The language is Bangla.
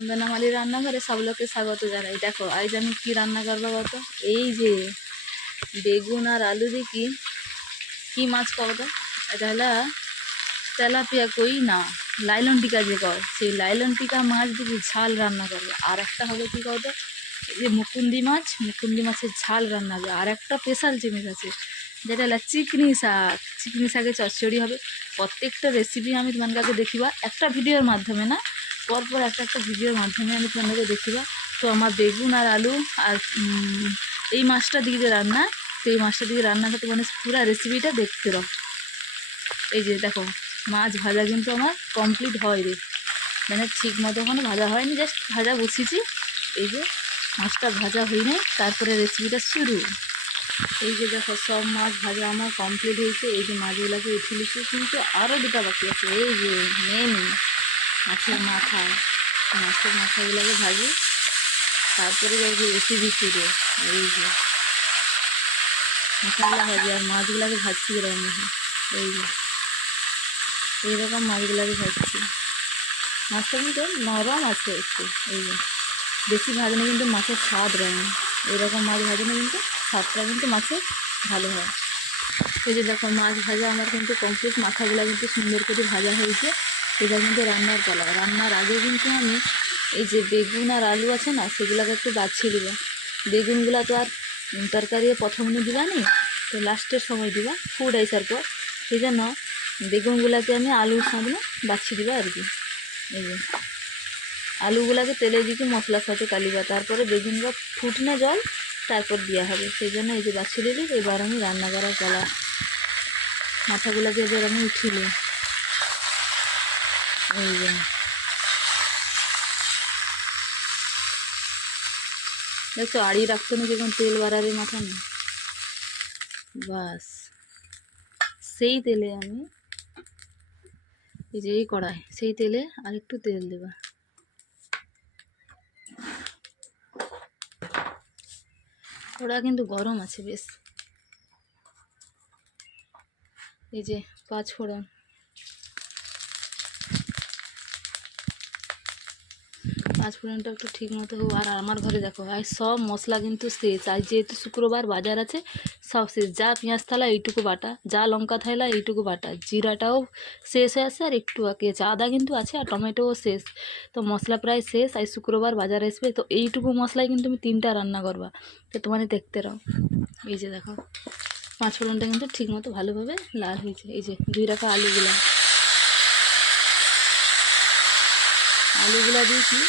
বন্দনামালি রান্নাঘরে সব লোককে স্বাগত জানাই। দেখো আজ আমি কি রান্না করবো বলতো? এই যে বেগুন আর আলু দিয়ে কি মাছ করবো? এটা হলো তেলাপিয়া কই না, লাইলন টিকা যে কয়, সেই লাইলন টিকা মাছ দিয়ে ঝাল রান্না করবে। আর একটা হবে কি করবো, এই যে মুকুন্দি মাছের ঝাল রান্না হবে। আর একটা স্পেশাল জিনিস আছে যেটা হলো চিকনি শাকের চচ্চড়ি হবে। প্রত্যেকটা রেসিপি আমি তোমাকে দেখিবা একটা ভিডিওর মাধ্যমে, না পরপর একটা ভিডিওর মাধ্যমে আমি তোমাকে দেখিবা। তো আমার বেগুন আর আলু আর এই মাছটা দিয়ে যে রান্না, তো এই মাছটা দিয়ে রান্না করতে মানে পুরো রেসিপিটা দেখতে রো। এই যে দেখো মাছ ভাজা কিন্তু আমার কমপ্লিট হয় রে, মানে ঠিক মতো ওখানে ভাজা হয়নি, জাস্ট ভাজা বসিয়েছি। এই যে মাছটা ভাজা হয়নি, তারপরে রেসিপিটা শুরু। এই যে দেখো সব মাছ ভাজা আমার কমপ্লিট হয়েছে। এই যে মাছগুলোকে উঠিয়েছি, কিন্তু আরও দুটা বাকি আছে। এই যে মেন মাছের মাথাগুলোকে ভাজি, তারপরে যাই রেসিপি শুরু। এই যে মাথাগুলো ভাজি আর মাছগুলোকে ভাজছি এরকম। এই যে এইরকম মাছগুলোকে ভাজছি। মাছটা কিন্তু নরম আছে একটু। এই যে বেশি ভাজলে কিন্তু মাছের স্বাদ রয় না, এরকম মাছ ভাজলে কিন্তু স্বাদটা কিন্তু মাছের ভালো হয়। এই যে দেখো মাছ ভাজা আমার কিন্তু কমপ্লিট, মাথাগুলো কিন্তু সুন্দর করে ভাজা হয়েছে। এটা কিন্তু রান্নার পালা। রান্নার আগে কিন্তু আমি এই যে বেগুন আর আলু আছে না, সেগুলোকে একটু বাছিয়ে দেবো। বেগুনগুলো তো আর তরকারি প্রথমে দিবা নি, তো লাস্টের সময় দিবা ফুড আইসার পর। সেই জন্য বেগুনগুলোকে আমি আলুর সামনে বাছিয়ে দিবা আর কি। এই যে আলুগুলাকে তেলে দিকে মশলার সাথে কালিবা, তারপরে বেগুনগুলো ফুটনে জল তারপর দেওয়া হবে। সেই জন্য এই যে বাছিয়ে দিলি। এবার আমি রান্না করার পালা। মাথাগুলোকে এবার আমি উঠিলি। এই যে দেখছো আড়িয়ে রাখতো না, যখন তেল বাড়ারে মাথা না, বাস সেই তেলে আমি এই যে এই কড়াই, সেই তেলে আর একটু তেল দেবা। ওরা কিন্তু গরম আছে বেশ। এই যে 5 ফোড়ন, ফোড়নটা একটু ঠিক মতো হোক। আর আমার ঘরে দেখো আজ সব মশলা কিন্তু শেষ। আজ যেহেতু শুক্রবার বাজার আছে, সব শেষ। যা পেঁয়াজ থালা এইটুকু বাটা, যা লঙ্কা থালা এইটুকু বাটা, জিরাটাও শেষ হয়ে আসে আর একটু বাকি আছে। আদা কিন্তু আছে আর টমেটোও শেষ। তো মশলা প্রায় শেষ। আজ শুক্রবার বাজার আসবে, তো এইটুকু মশলায় কিন্তু তুমি 3টা রান্না করবা। তো তোমার দেখতে রাও। এই যে দেখো 5 ফোড়নটা কিন্তু ঠিক মতো ভালোভাবে লাল হয়েছে। এই যে 2 রাখা আলুগুলা দিয়েছি।